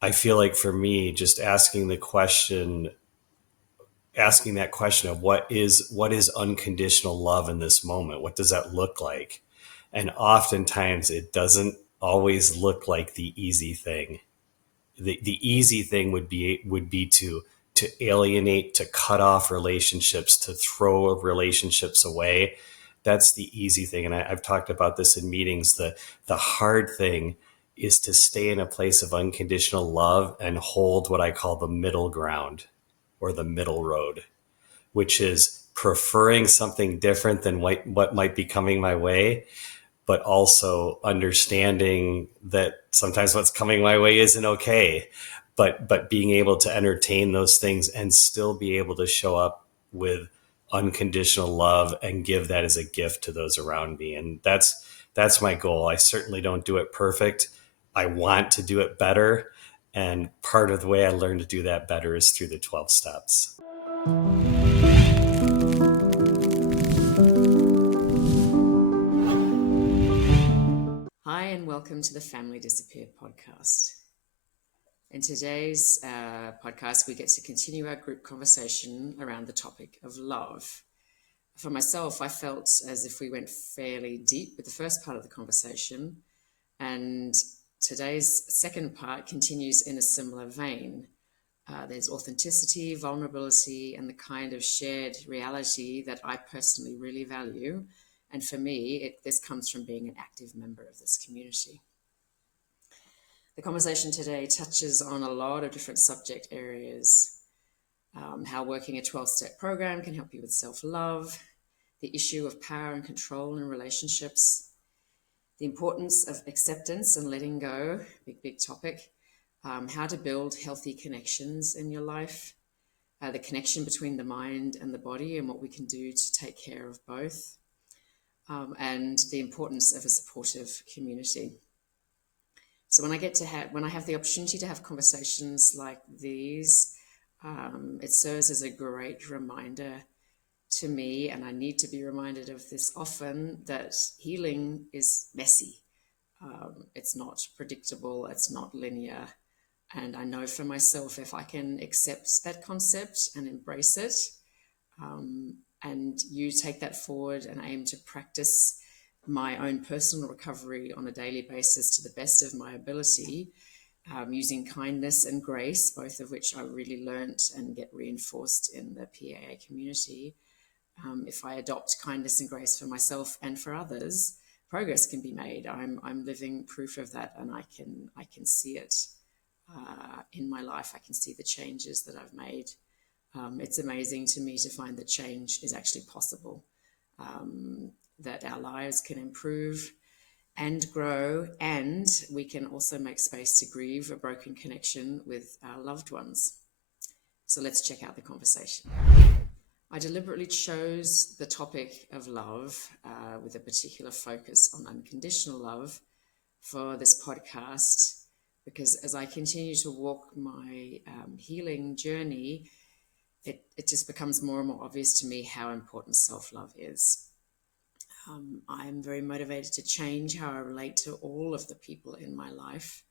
I feel like for me, just asking that question of what is unconditional love in this moment? What does that look like? And oftentimes it doesn't always look like the easy thing. The easy thing would be to alienate, to cut off relationships, to throw relationships away. That's the easy thing. And I've talked about this in meetings. The hard thing is to stay in a place of unconditional love and hold what I call the middle ground or the middle road, which is preferring something different than what might be coming my way, but also understanding that sometimes what's coming my way isn't okay. But being able to entertain those things and still be able to show up with unconditional love and give that as a gift to those around me. And that's my goal. I certainly don't do it perfect. I want to do it better. And part of the way I learn to do that better is through the 12 steps. Hi, and welcome to the Family Disappeared podcast. In today's podcast, we get to continue our group conversation around the topic of love. For myself, I felt as if we went fairly deep with the first part of the conversation, and today's second part continues in a similar vein. There's authenticity, vulnerability, and the kind of shared reality that I personally really value. And for me, this comes from being an active member of this community. The conversation today touches on a lot of different subject areas. How working a 12-step program can help you with self-love, the issue of power and control in relationships, the importance of acceptance and letting go, big topic, how to build healthy connections in your life, the connection between the mind and the body and what we can do to take care of both, and the importance of a supportive community. So when I have the opportunity to have conversations like these, it serves as a great reminder to me, and I need to be reminded of this often, that healing is messy. It's not predictable, it's not linear. And I know for myself, if I can accept that concept and embrace it, and you take that forward and aim to practice my own personal recovery on a daily basis to the best of my ability, using kindness and grace, both of which I really learnt and get reinforced in the PAA community. If I adopt kindness and grace for myself and for others, progress can be made. I'm living proof of that, and I can see it in my life. I can see the changes that I've made. It's amazing to me to find that change is actually possible, that our lives can improve and grow, and we can also make space to grieve a broken connection with our loved ones. So let's check out the conversation. I deliberately chose the topic of love with a particular focus on unconditional love for this podcast, because as I continue to walk my healing journey, it just becomes more and more obvious to me how important self-love is. I'm very motivated to change how I relate to all of the people in my life.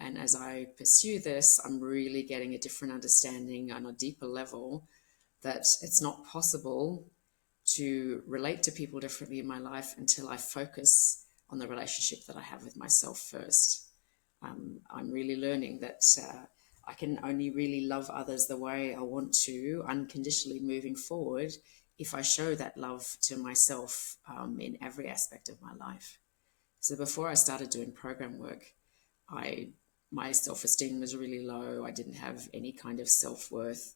And as I pursue this, I'm really getting a different understanding on a deeper level that it's not possible to relate to people differently in my life until I focus on the relationship that I have with myself first. I'm really learning that I can only really love others the way I want to, unconditionally moving forward, if I show that love to myself in every aspect of my life. So before I started doing program work, my self-esteem was really low. I didn't have any kind of self-worth.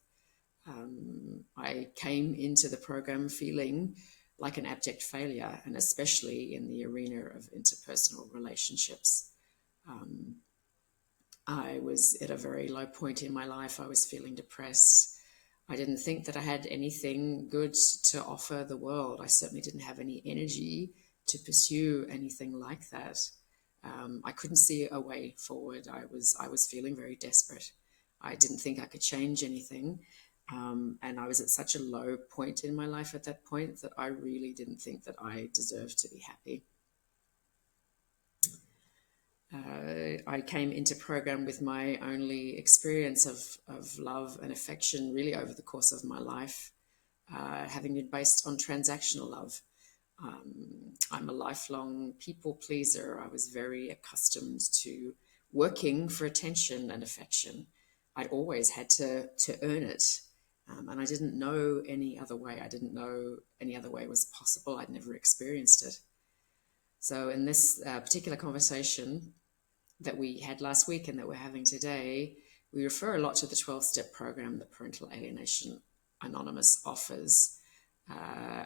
I came into the program feeling like an abject failure, and especially in the arena of interpersonal relationships. I was at a very low point in my life. I was feeling depressed. I didn't think that I had anything good to offer the world. I certainly didn't have any energy to pursue anything like that. I couldn't see a way forward. I was feeling very desperate. I didn't think I could change anything. And I was at such a low point in my life at that point that I really didn't think that I deserved to be happy. I came into program with my only experience of love and affection really over the course of my life, having been based on transactional love. I'm a lifelong people pleaser. I was very accustomed to working for attention and affection. I'd always had to earn it. And I didn't know any other way. I didn't know any other way was possible. I'd never experienced it. So, in this particular conversation that we had last week and that we're having today, we refer a lot to the 12-step program that Parental Alienation Anonymous offers.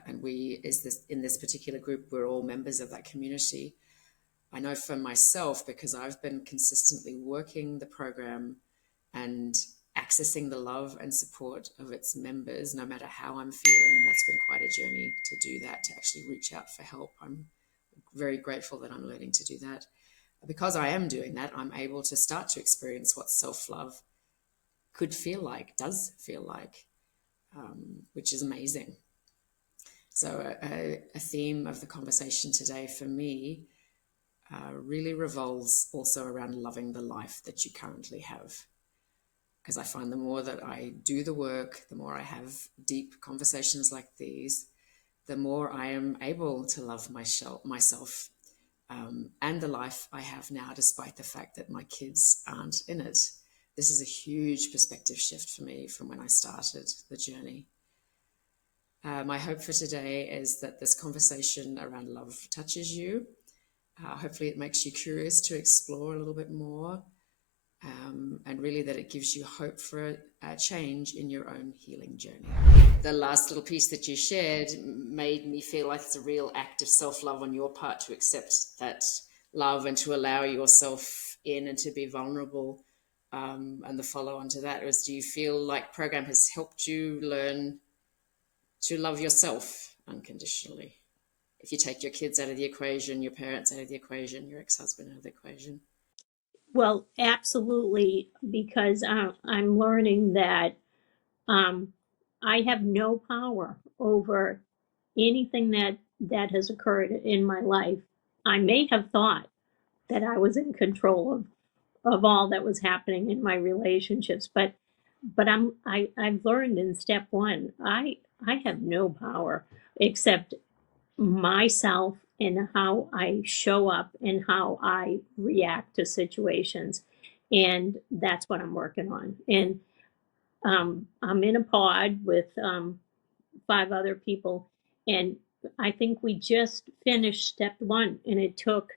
And in this particular group, we're all members of that community. I know for myself, because I've been consistently working the program and accessing the love and support of its members, no matter how I'm feeling, and that's been quite a journey to do that, to actually reach out for help. I'm very grateful that I'm learning to do that. Because I am doing that, I'm able to start to experience what self-love could feel like, does feel like, which is amazing. So a theme of the conversation today for me really revolves also around loving the life that you currently have. Because I find the more that I do the work, the more I have deep conversations like these, the more I am able to love myself and the life I have now, despite the fact that my kids aren't in it. This is a huge perspective shift for me from when I started the journey. My hope for today is that this conversation around love touches you. Hopefully it makes you curious to explore a little bit more, and really that it gives you hope for a change in your own healing journey. The last little piece that you shared made me feel like it's a real act of self-love on your part to accept that love and to allow yourself in and to be vulnerable. And the follow-on to that was, do you feel like program has helped you learn to love yourself unconditionally? If you take your kids out of the equation, your parents out of the equation, your ex-husband out of the equation. Well, absolutely, because I'm learning that um, I have no power over anything that has occurred in my life. I may have thought that I was in control of all that was happening in my relationships, but I've learned in step one, I have no power except myself and how I show up and how I react to situations. And that's what I'm working on. And I'm in a pod with 5 other people. And I think we just finished step one. And it took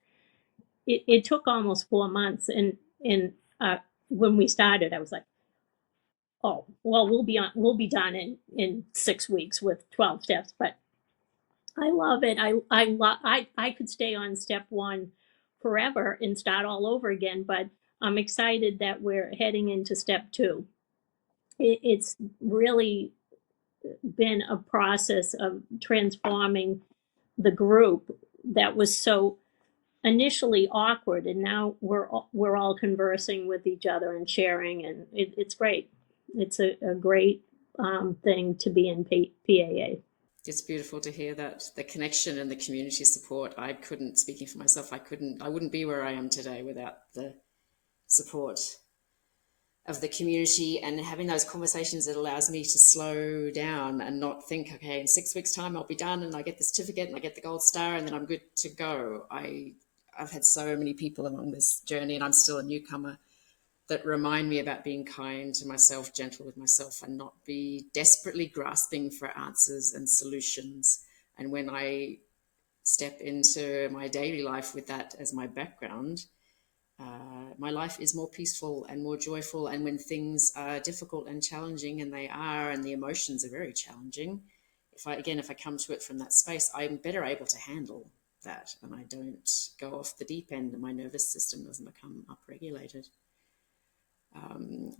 almost 4 months. And when we started, I was like, oh, well, we'll be done in 6 weeks with 12 steps. But I love it. I could stay on step one forever and start all over again, but I'm excited that we're heading into step two. It's really been a process of transforming the group that was so initially awkward, and now we're all conversing with each other and sharing, and it's great. It's a great thing to be in PAA. It's beautiful to hear that the connection and the community support. I couldn't, speaking for myself, I wouldn't be where I am today without the support of the community and having those conversations. That allows me to slow down and not think, okay, in 6 weeks time I'll be done and I get the certificate and I get the gold star and then I'm good to go. I've had so many people along this journey, and I'm still a newcomer, that remind me about being kind to myself, gentle with myself, and not be desperately grasping for answers and solutions. And when I step into my daily life with that as my background, my life is more peaceful and more joyful. And when things are difficult and challenging, and they are, and the emotions are very challenging, if I come to it from that space, I'm better able to handle that, and I don't go off the deep end, and my nervous system doesn't become upregulated.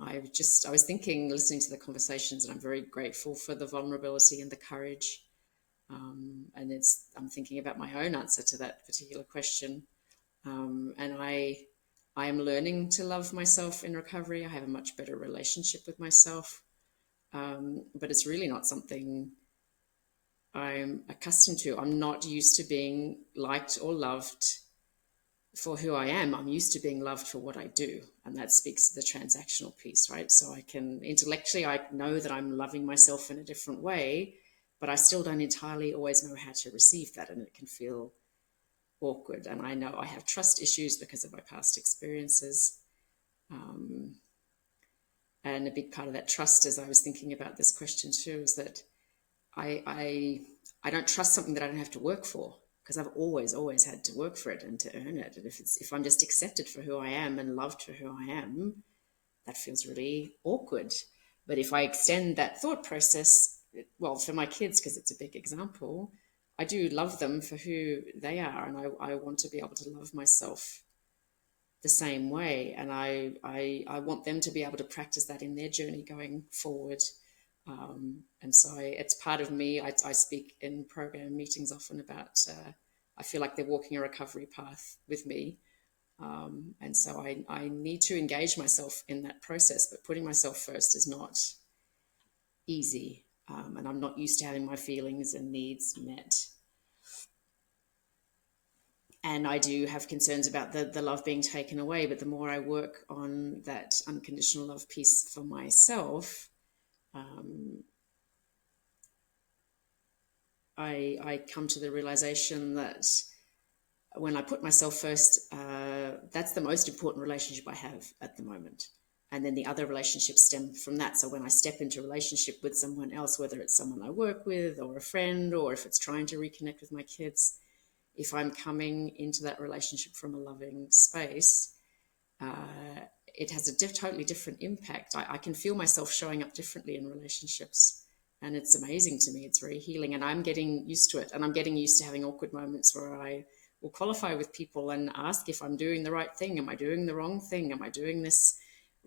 I was thinking, listening to the conversations, and I'm very grateful for the vulnerability and the courage. And I'm thinking about my own answer to that particular question. And I am learning to love myself in recovery. I have a much better relationship with myself. But it's really not something I'm accustomed to. I'm not used to being liked or loved for who I am, I'm used to being loved for what I do. And that speaks to the transactional piece, right? So I can intellectually, I know that I'm loving myself in a different way, but I still don't entirely always know how to receive that. And it can feel awkward. And I know I have trust issues because of my past experiences. And a big part of that trust, as I was thinking about this question too, is that I don't trust something that I don't have to work for, because I've always had to work for it and to earn it. And if I'm just accepted for who I am and loved for who I am, that feels really awkward. But if I extend that thought process, well, for my kids, because it's a big example, I do love them for who they are, and I want to be able to love myself the same way. And I want them to be able to practice that in their journey going forward. And so it's part of me. I speak in program meetings often about, I feel like they're walking a recovery path with me. And so I need to engage myself in that process, but putting myself first is not easy. And I'm not used to having my feelings and needs met. And I do have concerns about the love being taken away. But the more I work on that unconditional love piece for myself, I come to the realization that when I put myself first, that's the most important relationship I have at the moment. And then the other relationships stem from that. So when I step into a relationship with someone else, whether it's someone I work with or a friend, or if it's trying to reconnect with my kids, if I'm coming into that relationship from a loving space, it has a totally different impact. I can feel myself showing up differently in relationships. And it's amazing to me. It's very healing. And I'm getting used to it. And I'm getting used to having awkward moments where I will qualify with people and ask if I'm doing the right thing. Am I doing the wrong thing? Am I doing this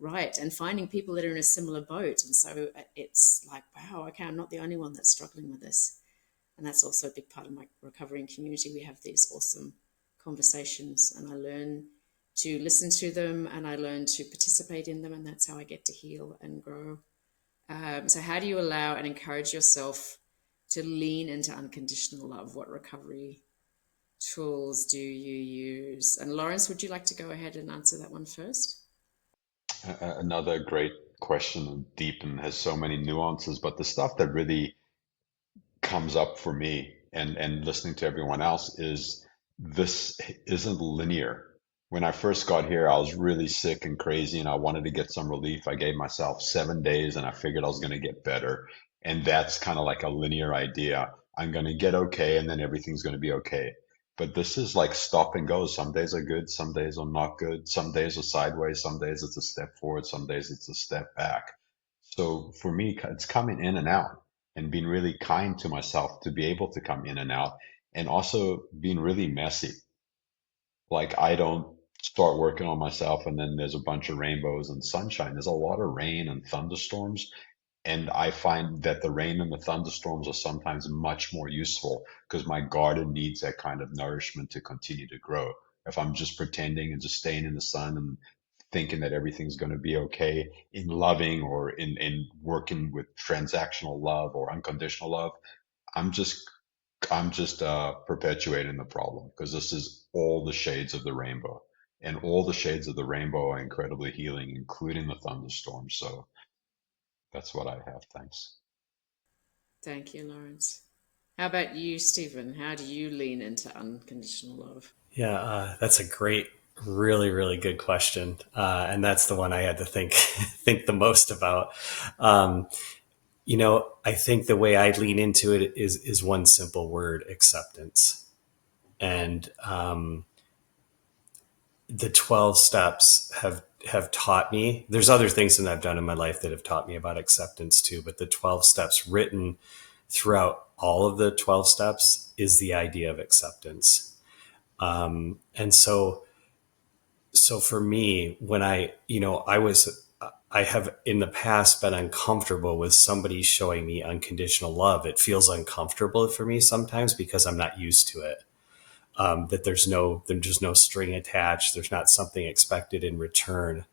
right? And finding people that are in a similar boat. And so it's like, wow, okay, I'm not the only one that's struggling with this. And that's also a big part of my recovering community. We have these awesome conversations, and I learn to listen to them, and I learn to participate in them. And that's how I get to heal and grow. So how do you allow and encourage yourself to lean into unconditional love? What recovery tools do you use? And Lawrence, would you like to go ahead and answer that one first? Another great question, deep and has so many nuances, but the stuff that really comes up for me and listening to everyone else is this isn't linear. When I first got here, I was really sick and crazy and I wanted to get some relief. I gave myself 7 days and I figured I was going to get better. And that's kind of like a linear idea. I'm going to get okay and then everything's going to be okay. But this is like stop and go. Some days are good, some days are not good. Some days are sideways, some days it's a step forward, some days it's a step back. So for me, it's coming in and out and being really kind to myself to be able to come in and out, and also being really messy. Like I don't start working on myself and then there's a bunch of rainbows and sunshine. There's a lot of rain and thunderstorms. And I find that the rain and the thunderstorms are sometimes much more useful because my garden needs that kind of nourishment to continue to grow. If I'm just pretending and just staying in the sun and thinking that everything's going to be okay in loving or in working with transactional love or unconditional love, I'm just perpetuating the problem because this is all the shades of the rainbow, and all the shades of the rainbow are incredibly healing, including the thunderstorm. So that's what I have. Thanks. Thank you, Lawrence. How about you, Stephen? How do you lean into unconditional love? Yeah, that's a great, really, really good question, and that's the one I had to think think the most about. Um, I think the way I lean into it is one simple word: acceptance. And the 12 steps have taught me. There's other things that I've done in my life that have taught me about acceptance too, but the 12 steps written throughout all of the 12 steps is the idea of acceptance. And so for me, when I have in the past been uncomfortable with somebody showing me unconditional love. It feels uncomfortable for me sometimes because I'm not used to it. That there's just no string attached. There's not something expected in return.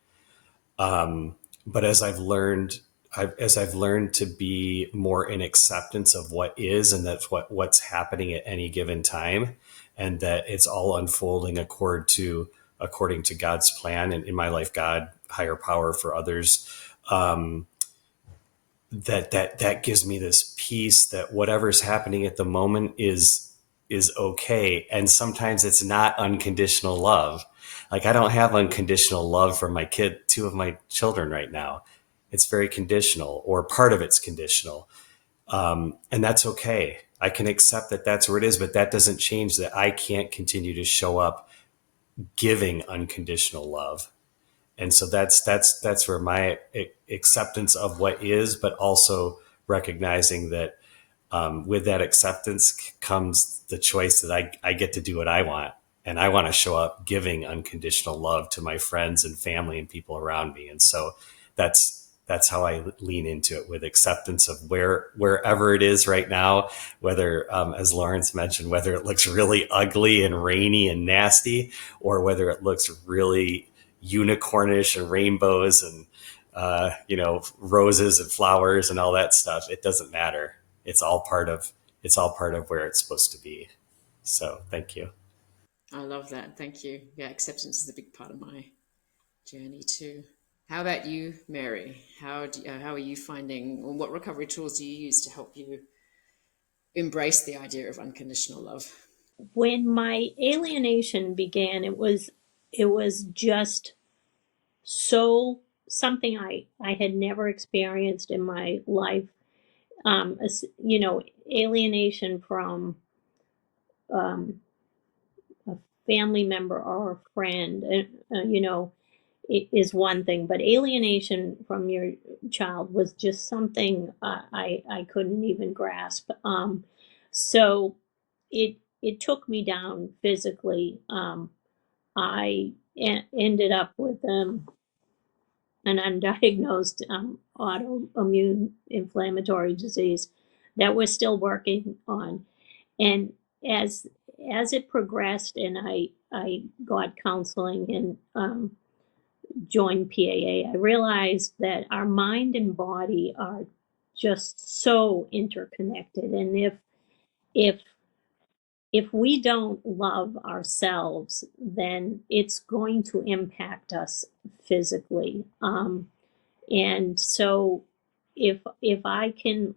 But as I've learned to be more in acceptance of what is, and that's what's happening at any given time, and that it's all unfolding according to God's plan, and in my life, God, higher power, for others. Um, that gives me this peace that whatever's happening at the moment is okay. And sometimes it's not unconditional love. Like, I don't have unconditional love for my kid, two of my children right now. It's very conditional, or part of it's conditional. And that's okay. I can accept that that's where it is, but that doesn't change that I can't continue to show up giving unconditional love. And so that's where my acceptance of what is, but also recognizing that with that acceptance comes the choice that I get to do what I want. And I want to show up giving unconditional love to my friends and family and people around me. And so that's how I lean into it, with acceptance of wherever it is right now, whether, as Lawrence mentioned, whether it looks really ugly and rainy and nasty, or whether it looks really unicornish and rainbows and roses and flowers and all that stuff. It doesn't matter. It's all part of where it's supposed to be. So thank you. I love that. Thank you. Yeah, acceptance is a big part of my journey too. How about you, Mary? How are you finding, or what recovery tools do you use to help you embrace the idea of unconditional love? When my alienation began, it was just so something I had never experienced in my life. Alienation from um, a family member or a friend, is one thing, but alienation from your child was just something I couldn't even grasp. So it took me down physically. I ended up with an undiagnosed autoimmune inflammatory disease that we're still working on. And as as it progressed, and I got counseling and joined PAA, I realized that our mind and body are just so interconnected. And if if we don't love ourselves, then it's going to impact us physically. And so if I can,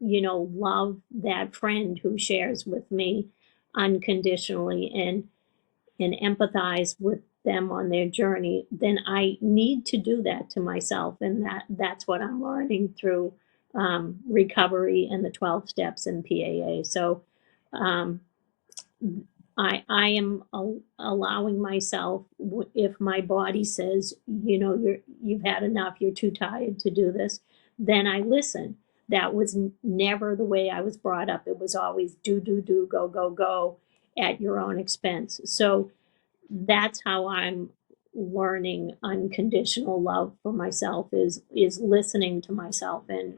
love that friend who shares with me unconditionally, and empathize with them on their journey, then I need to do that to myself. And that's what I'm learning through recovery and the 12 steps in PAA. So um, I am allowing myself, if my body says, you've had enough, you're too tired to do this, then I listen. That was never the way I was brought up. It was always do, go, go, go at your own expense. So that's how I'm learning unconditional love for myself, is listening to myself, and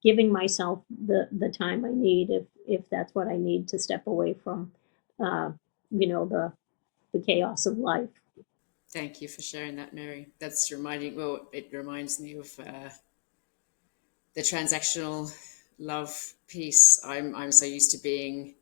giving myself the time I need, if that's what I need to step away from, uh, the chaos of life. Thank you for sharing that, Mary. It reminds me of the transactional love piece. I'm so used to being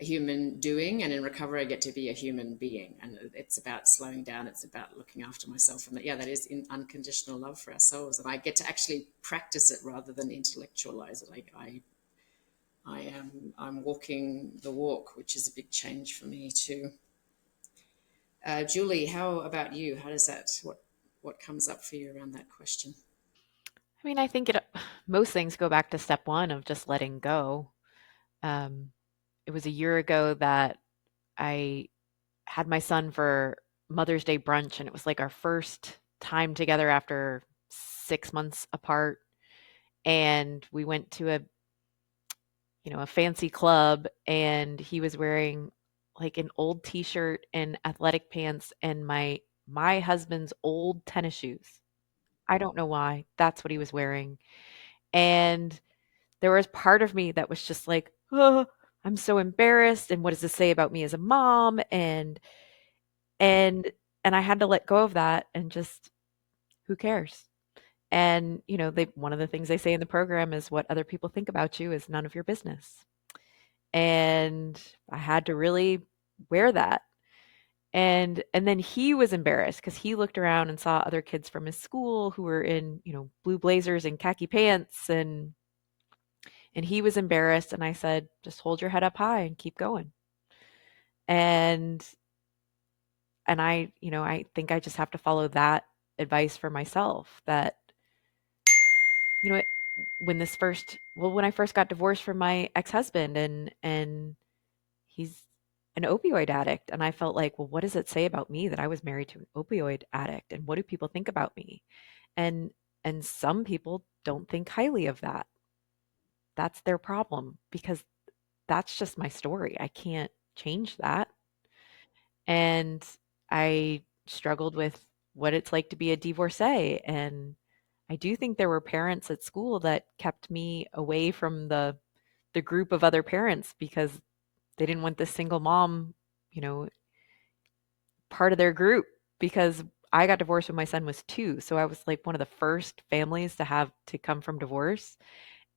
a human doing, and in recovery I get to be a human being, and it's about slowing down, it's about looking after myself, and that is in unconditional love for ourselves, and I get to actually practice it rather than intellectualize it. I'm walking the walk, which is a big change for me too. Julie, how about you? How does that what comes up for you around that question? I mean, I think most things go back to step one of just letting go. Um, it was a year ago that I had my son for Mother's Day brunch, and it was like our first time together after 6 months apart. And we went to a fancy club, and he was wearing like an old t-shirt and athletic pants and my husband's old tennis shoes. I don't know why. That's what he was wearing. And there was part of me that was just like, oh, I'm so embarrassed. And what does this say about me as a mom? And and I had to let go of that and just, who cares? And they one of the things they say in the program is, what other people think about you is none of your business. And I had to really wear that. And then he was embarrassed because he looked around and saw other kids from his school who were in, blue blazers and khaki pants, and he was embarrassed, and I said, "Just hold your head up high and keep going." And I think I just have to follow that advice for myself, that you know when I first got divorced from my ex-husband, and he's an opioid addict, and I felt like, well, what does it say about me that I was married to an opioid addict, and what do people think about me? And and some people don't think highly of that. That's their problem, because that's just my story. I can't change that. And I struggled with what it's like to be a divorcee. And I do think there were parents at school that kept me away from the group of other parents because they didn't want this single mom, you know, part of their group, because I got divorced when my son was 2. So I was like one of the first families to have to come from divorce.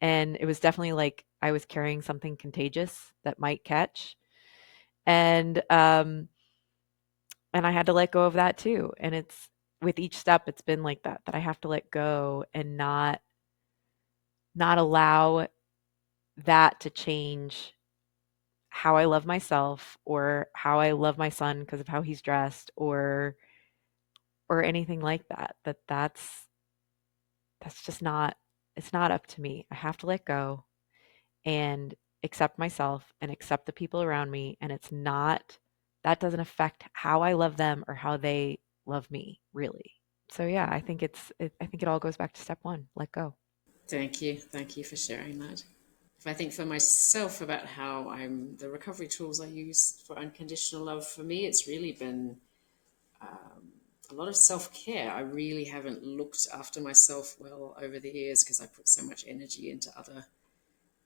And it was definitely like I was carrying something contagious that might catch. And I had to let go of that too. And it's with each step, it's been like that I have to let go and not allow that to change how I love myself or how I love my son because of how he's dressed, or anything like that. That's just not, it's not up to me. I have to let go and accept myself and accept the people around me, and it's not, that doesn't affect how I love them or how they love me, really. So yeah, I think it all goes back to step 1, let go. Thank you. Thank you for sharing that. If I think for myself about how the recovery tools I use for unconditional love, for me, it's really been a lot of self care. I really haven't looked after myself well over the years because I put so much energy into other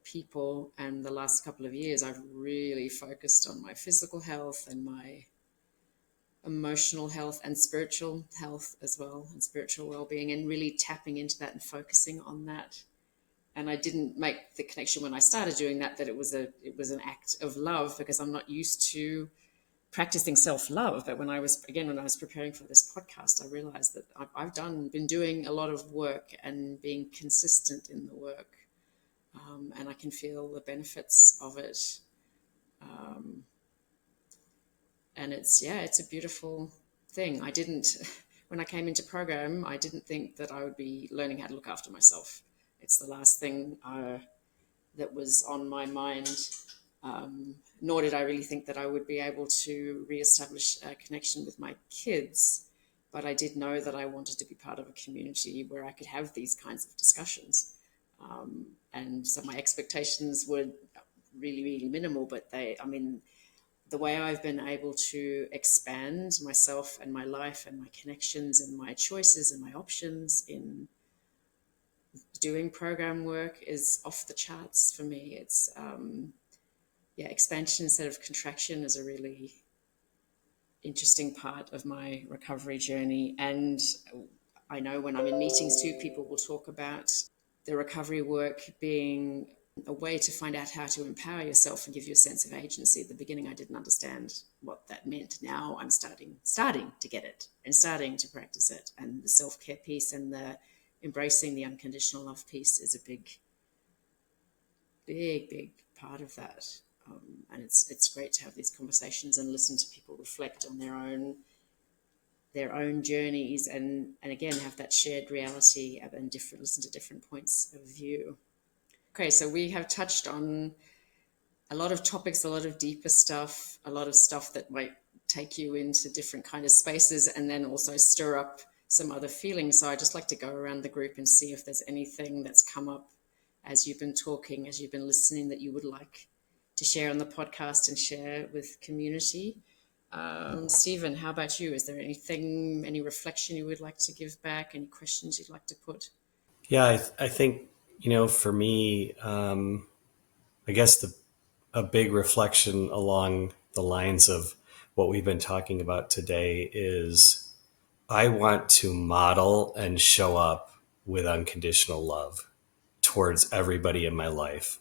people. And the last couple of years, I've really focused on my physical health and my emotional health and spiritual health as well, and spiritual well-being, and really tapping into that and focusing on that. And I didn't make the connection when I started doing that it was an act of love, because I'm not used to practicing self-love. But when I was preparing for this podcast, I realized that been doing a lot of work and being consistent in the work, and I can feel the benefits of it. um, and it's a beautiful thing. I didn't When I came into program, I didn't think that I would be learning how to look after myself. It's the last thing that was on my mind. Nor did I really think that I would be able to reestablish a connection with my kids. But I did know that I wanted to be part of a community where I could have these kinds of discussions. And so my expectations were really, really minimal, but the way I've been able to expand myself and my life and my connections and my choices and my options in doing program work is off the charts for me. It's expansion instead of contraction is a really interesting part of my recovery journey. And I know when I'm in meetings too, people will talk about the recovery work being a way to find out how to empower yourself and give you a sense of agency. At the beginning, I didn't understand what that meant. Now I'm starting to get it and starting to practice it. And the self-care piece and the embracing the unconditional love piece is a big, big, big part of that. And it's great to have these conversations and listen to people reflect on their own journeys, and again have that shared reality and listen to different points of view. Okay, so we have touched on a lot of topics, a lot of deeper stuff, a lot of stuff that might take you into different kind of spaces and then also stir up some other feelings. So I'd just like to go around the group and see if there's anything that's come up as you've been talking, as you've been listening, that you would like to share on the podcast and share with community. Stephen, how about you? Is there anything, any reflection you would like to give back? Any questions you'd like to put? Yeah, I think, for me, I guess a big reflection along the lines of what we've been talking about today is I want to model and show up with unconditional love towards everybody in my life,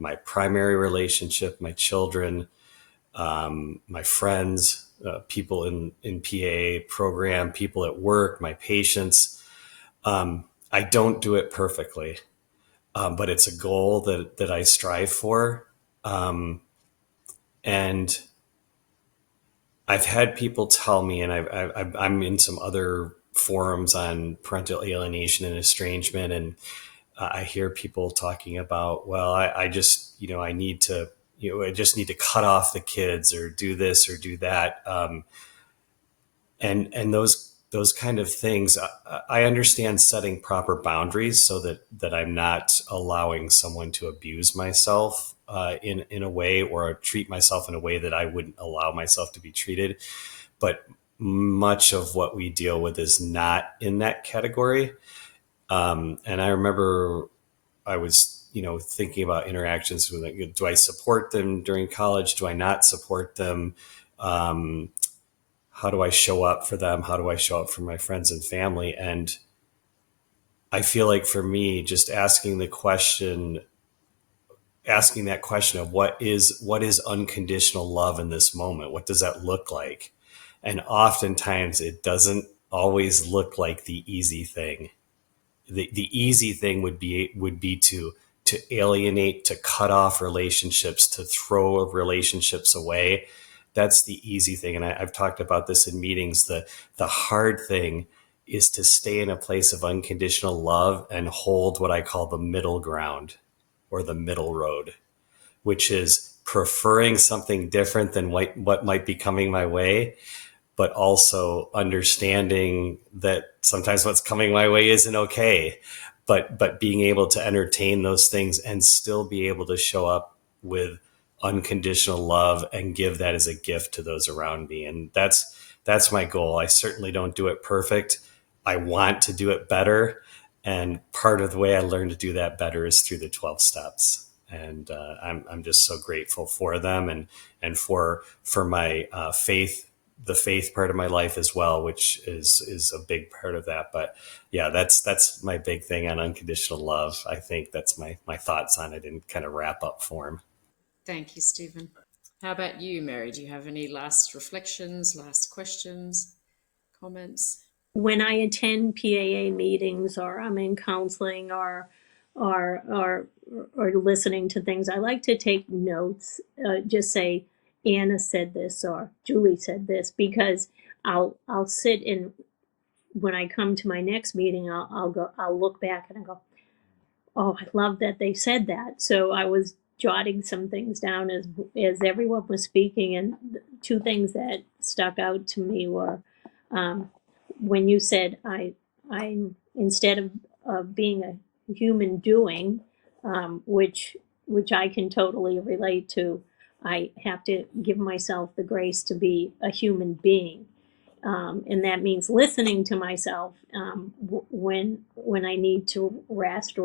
my primary relationship, my children, my friends, people in PA program, people at work, my patients. I don't do it perfectly, but it's a goal that I strive for. And I've had people tell me, and I'm in some other forums on parental alienation and estrangement, and I hear people talking about, well, I just, I need to, I just need to cut off the kids or do this or do that. And those kind of things, I understand setting proper boundaries so that I'm not allowing someone to abuse myself in a way, or treat myself in a way that I wouldn't allow myself to be treated. But much of what we deal with is not in that category. And I remember I was, thinking about interactions with, like, do I support them during college? Do I not support them? Um, how do I show up for them? How do I show up for my friends and family? And I feel like for me, just asking that question of what is unconditional love in this moment? What does that look like? And oftentimes it doesn't always look like the easy thing. The easy thing would be to alienate, to cut off relationships, to throw relationships away. That's the easy thing. And I've talked about this in meetings. The hard thing is to stay in a place of unconditional love and hold what I call the middle ground, or the middle road, which is preferring something different than what might be coming my way, but also understanding that sometimes what's coming my way isn't okay, but being able to entertain those things and still be able to show up with unconditional love and give that as a gift to those around me. And that's my goal. I certainly don't do it perfect. I want to do it better, and part of the way I learned to do that better is through the 12 steps. And I'm just so grateful for them, and for my faith, the faith part of my life as well, which is a big part of that. But yeah, that's my big thing on unconditional love. I think that's my thoughts on it in kind of wrap up form. Thank you, Stephen. How about you, Mary? Do you have any last reflections, last questions, comments? When I attend PAA meetings, or I'm in counseling, or or or listening to things, I like to take notes. Just say, Anna said this, or Julie said this, because I'll sit in, when I come to my next meeting, I'll look back and I go, oh, I love that they said that. So I was jotting some things down as everyone was speaking, and two things that stuck out to me were, um, when you said, I'm instead of being a human doing, which I can totally relate to, I have to give myself the grace to be a human being. And that means listening to myself, when I need to rest,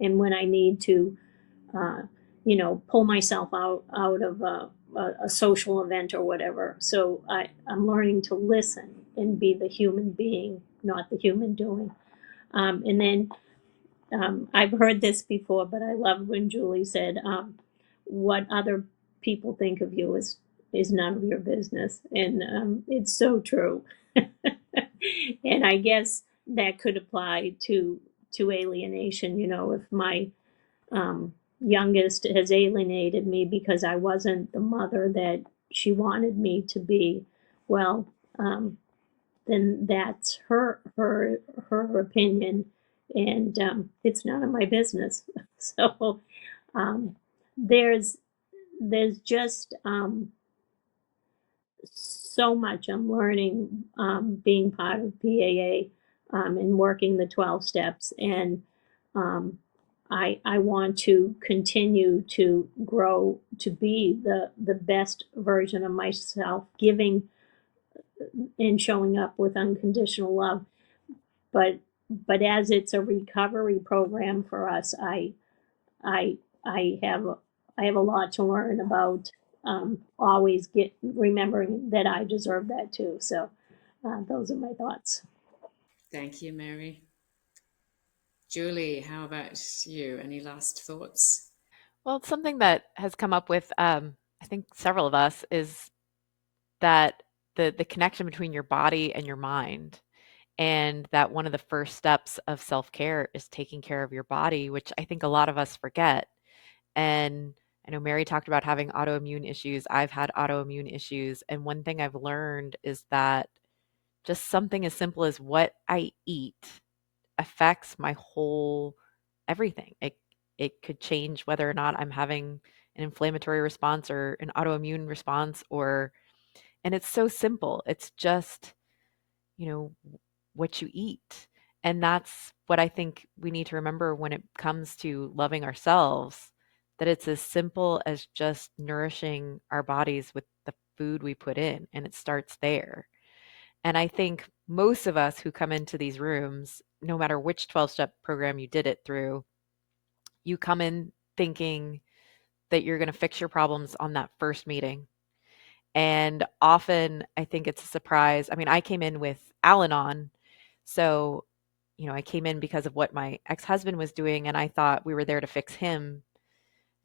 and when I need to, uh, pull myself out of a social event or whatever. So I'm learning to listen and be the human being, not the human doing. And then, I've heard this before, but I love when Julie said, "What other people think of you is none of your business," and it's so true. And I guess that could apply to alienation. If my youngest has alienated me because I wasn't the mother that she wanted me to be, well, then that's her opinion, and it's none of my business. So, um, there's there's just, so much I'm learning, being part of PAA, and working the 12 steps, and um, I want to continue to grow to be the best version of myself, giving and showing up with unconditional love. But as it's a recovery program for us, I I have I have a lot to learn about, always remembering that I deserve that too. So, those are my thoughts. Thank you, Mary. Julie, how about you? Any last thoughts? Well, it's something that has come up with, I think several of us, is that the connection between your body and your mind, and that one of the first steps of self-care is taking care of your body, which I think a lot of us forget. And I know Mary talked about having autoimmune issues. I've had autoimmune issues, and one thing I've learned is that just something as simple as what I eat affects my whole everything. It could change whether or not I'm having an inflammatory response or an autoimmune response, or and it's so simple. It's just, you know, what you eat. And that's what I think we need to remember when it comes to loving ourselves, that it's as simple as just nourishing our bodies with the food we put in, and it starts there. And I think most of us who come into these rooms, no matter which 12-step program you did it through, you come in thinking that you're going to fix your problems on that first meeting. And often I think it's a surprise. I mean, I came in with Al Anon. So, I came in because of what my ex husband was doing, and I thought we were there to fix him,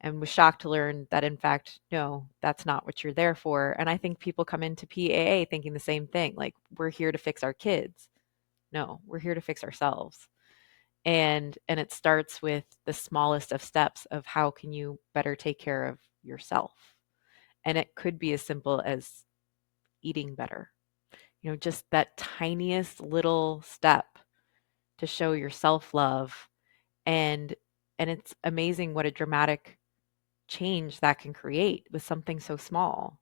and was shocked to learn that, in fact, no, that's not what you're there for. And I think people come into PAA thinking the same thing, like, we're here to fix our kids. No, we're here to fix ourselves. And it starts with the smallest of steps of how can you better take care of yourself. And it could be as simple as eating better. Just that tiniest little step to show your self-love, and it's amazing what a dramatic change that can create with something so small.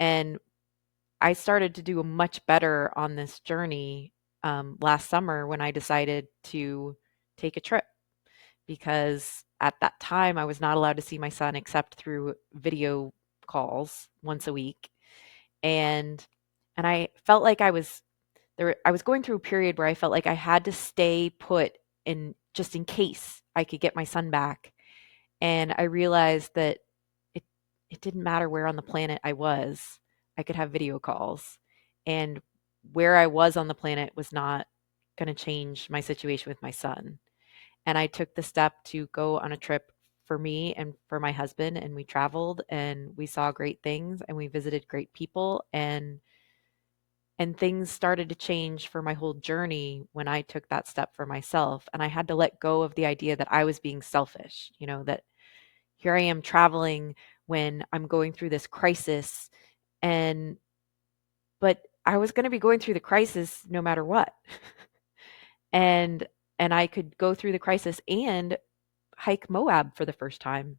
And I started to do much better on this journey last summer when I decided to take a trip, because at that time I was not allowed to see my son except through video calls once a week. And and I felt like I was going through a period where I felt like I had to stay put, in just in case I could get my son back. And I realized that it it didn't matter where on the planet I was. I could have video calls. And where I was on the planet was not going to change my situation with my son. And I took the step to go on a trip for me and for my husband, and we traveled and we saw great things and we visited great people, and things started to change for my whole journey when I took that step for myself. And I had to let go of the idea that I was being selfish, that here I am traveling when I'm going through this crisis. And but I was going to be going through the crisis no matter what. and and I could go through the crisis and hike Moab for the first time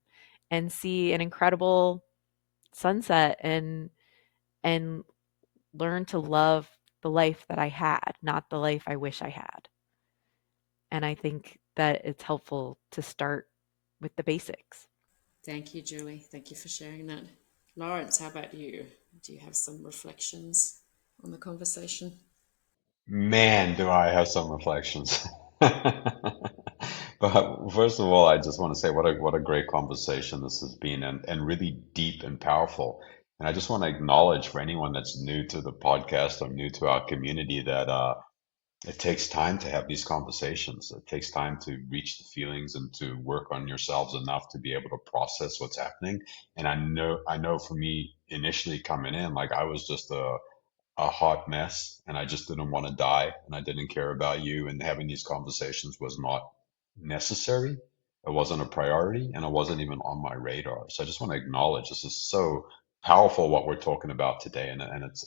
and see an incredible sunset, and learn to love the life that I had, not the life I wish I had. And I think that it's helpful to start with the basics. Thank you, Julie. Thank you for sharing that. Lawrence, how about you? Do you have some reflections on the conversation? Man, do I have some reflections. But first of all, I just want to say what a great conversation this has been, and really deep and powerful. And I just want to acknowledge for anyone that's new to the podcast or new to our community that it takes time to have these conversations. It takes time to reach the feelings and to work on yourselves enough to be able to process what's happening. And I know for me initially coming in, like I was just a hot mess and I just didn't want to die and I didn't care about you, and having these conversations was not necessary. It wasn't a priority and it wasn't even on my radar. So I just want to acknowledge this is so powerful what we're talking about today, and it's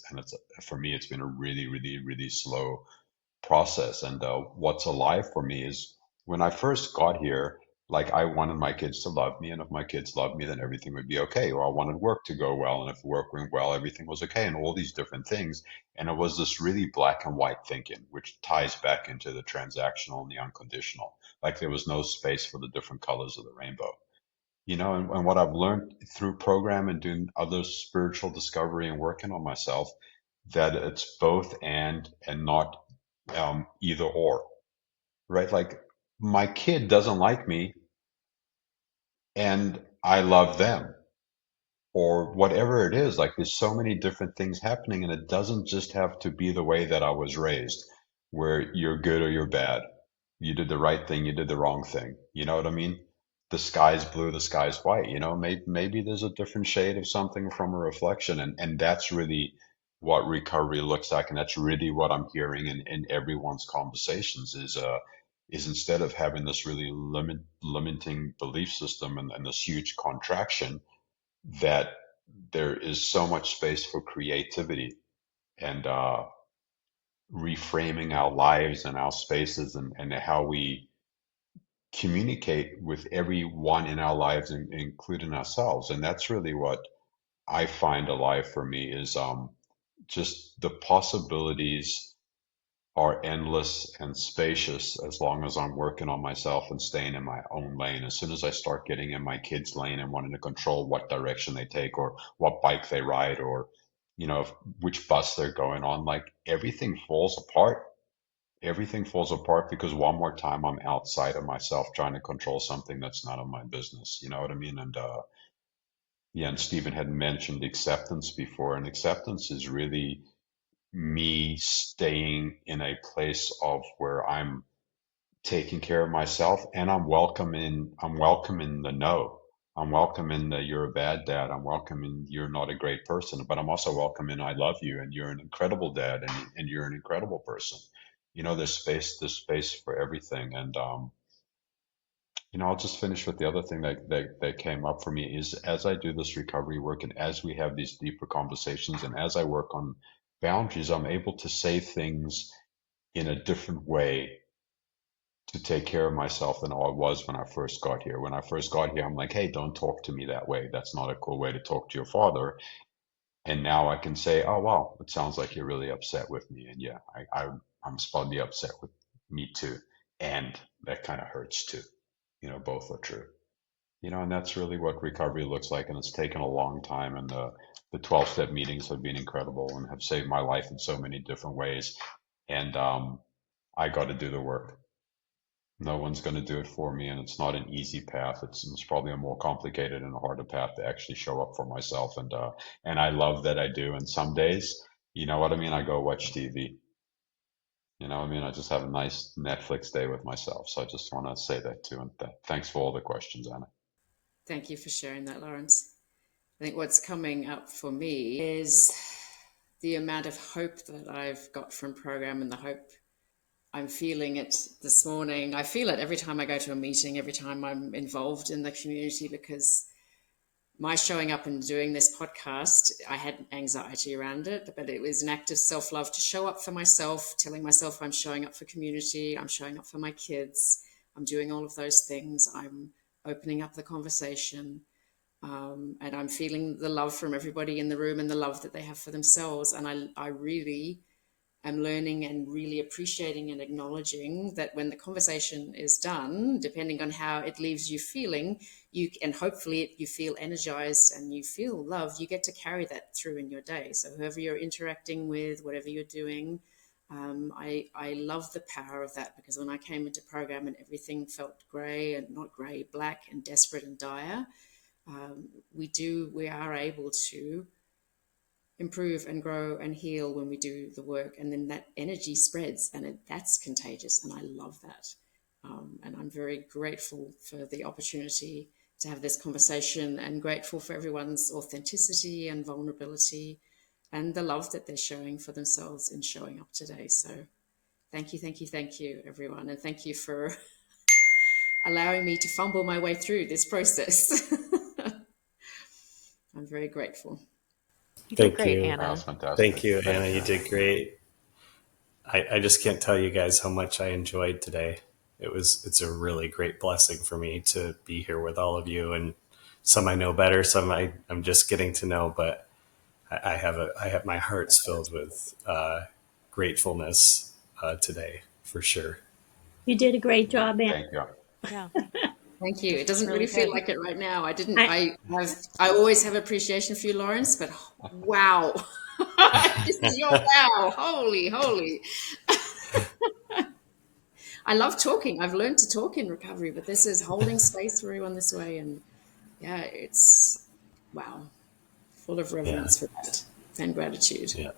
for me it's been a really really really slow process. And what's alive for me is when I first got here, like I wanted my kids to love me, and if my kids loved me, then everything would be okay. Or I wanted work to go well, and if work went well, everything was okay, and all these different things. And it was this really black and white thinking, which ties back into the transactional and the unconditional. Like there was no space for the different colors of the rainbow. And what I've learned through program and doing other spiritual discovery and working on myself, that it's both and not either or, right? Like my kid doesn't like me and I love them, or whatever it is. Like there's so many different things happening, and it doesn't just have to be the way that I was raised, where you're good or you're bad. You did the right thing, you did the wrong thing. You know what I mean? the sky's blue, the sky's white. Maybe there's a different shade of something from a reflection, and that's really what recovery looks like, and that's really what I'm hearing in everyone's conversations is instead of having this really limiting belief system and this huge contraction, that there is so much space for creativity and reframing our lives and our spaces and how we communicate with everyone in our lives, including ourselves. And that's really what I find alive for me is just the possibilities are endless and spacious as long as I'm working on myself and staying in my own lane. As soon as I start getting in my kids' lane and wanting to control what direction they take or what bike they ride or, which bus they're going on, like everything falls apart. Everything falls apart because one more time I'm outside of myself trying to control something that's none of my business. You know what I mean? And yeah, and Stephen had mentioned acceptance before, and acceptance is really me staying in a place of where I'm taking care of myself and I'm welcoming the no. I'm welcoming the you're a bad dad. I'm welcoming you're not a great person, but I'm also welcoming I love you and you're an incredible dad and you're an incredible person. There's space for everything. And I'll just finish with the other thing that came up for me is as I do this recovery work and as we have these deeper conversations and as I work on boundaries, I'm able to say things in a different way to take care of myself than I was when I first got here. When I first got here, I'm like, hey, don't talk to me that way. That's not a cool way to talk to your father. And now I can say, oh, wow, it sounds like you're really upset with me. And yeah, I'm spotty upset with me too. And that kind of hurts too. Both are true. And that's really what recovery looks like. And it's taken a long time. And the 12-step meetings have been incredible and have saved my life in so many different ways. And I got to do the work. No one's going to do it for me, and it's not an easy path. It's probably a more complicated and a harder path to actually show up for myself, and I love that I do. And some days, you know what I mean, I go watch TV. You know what I mean, I just have a nice Netflix day with myself. So I just want to say that too. And thanks for all the questions, Anna. Thank you for sharing that, Lawrence. I think what's coming up for me is the amount of hope that I've got from program and the hope I'm feeling it this morning. I feel it every time I go to a meeting, every time I'm involved in the community, because my showing up and doing this podcast, I had anxiety around it, but it was an act of self-love to show up for myself, telling myself I'm showing up for community, I'm showing up for my kids, I'm doing all of those things, I'm opening up the conversation, and I'm feeling the love from everybody in the room and the love that they have for themselves. And I really am learning and really appreciating and acknowledging that when the conversation is done, depending on how it leaves you feeling, and hopefully you feel energized and you feel love, you get to carry that through in your day. So whoever you're interacting with, whatever you're doing, I love the power of that, because when I came into program and everything felt grey and not grey, black and desperate and dire, we are able to improve and grow and heal when we do the work, and then that energy spreads, and that's contagious, and I love that. And I'm very grateful for the opportunity to have this conversation, and grateful for everyone's authenticity and vulnerability and the love that they're showing for themselves in showing up today. So thank you, thank you, thank you, everyone, and thank you for allowing me to fumble my way through this process. I'm very grateful. You did Thank great, you. That was Anna. fantastic. Thank you, Thank Anna. you, You Anna. did great. I just can't tell you guys how much I enjoyed today. It's a really great blessing for me to be here with all of you, and some I know better, some I'm just getting to know, but I have my heart's filled with gratefulness today for sure. You did a great Yeah, job, Anne. thank you. Yeah, Thank you. It it's doesn't really really feel good. like it right now. I, I always have appreciation for you, Lawrence, but wow. This is your wow. Holy, holy. I love talking. I've learned to talk in recovery, but this is holding space for everyone this way. And yeah, it's wow. Full of Yeah, reverence for that and gratitude. yeah.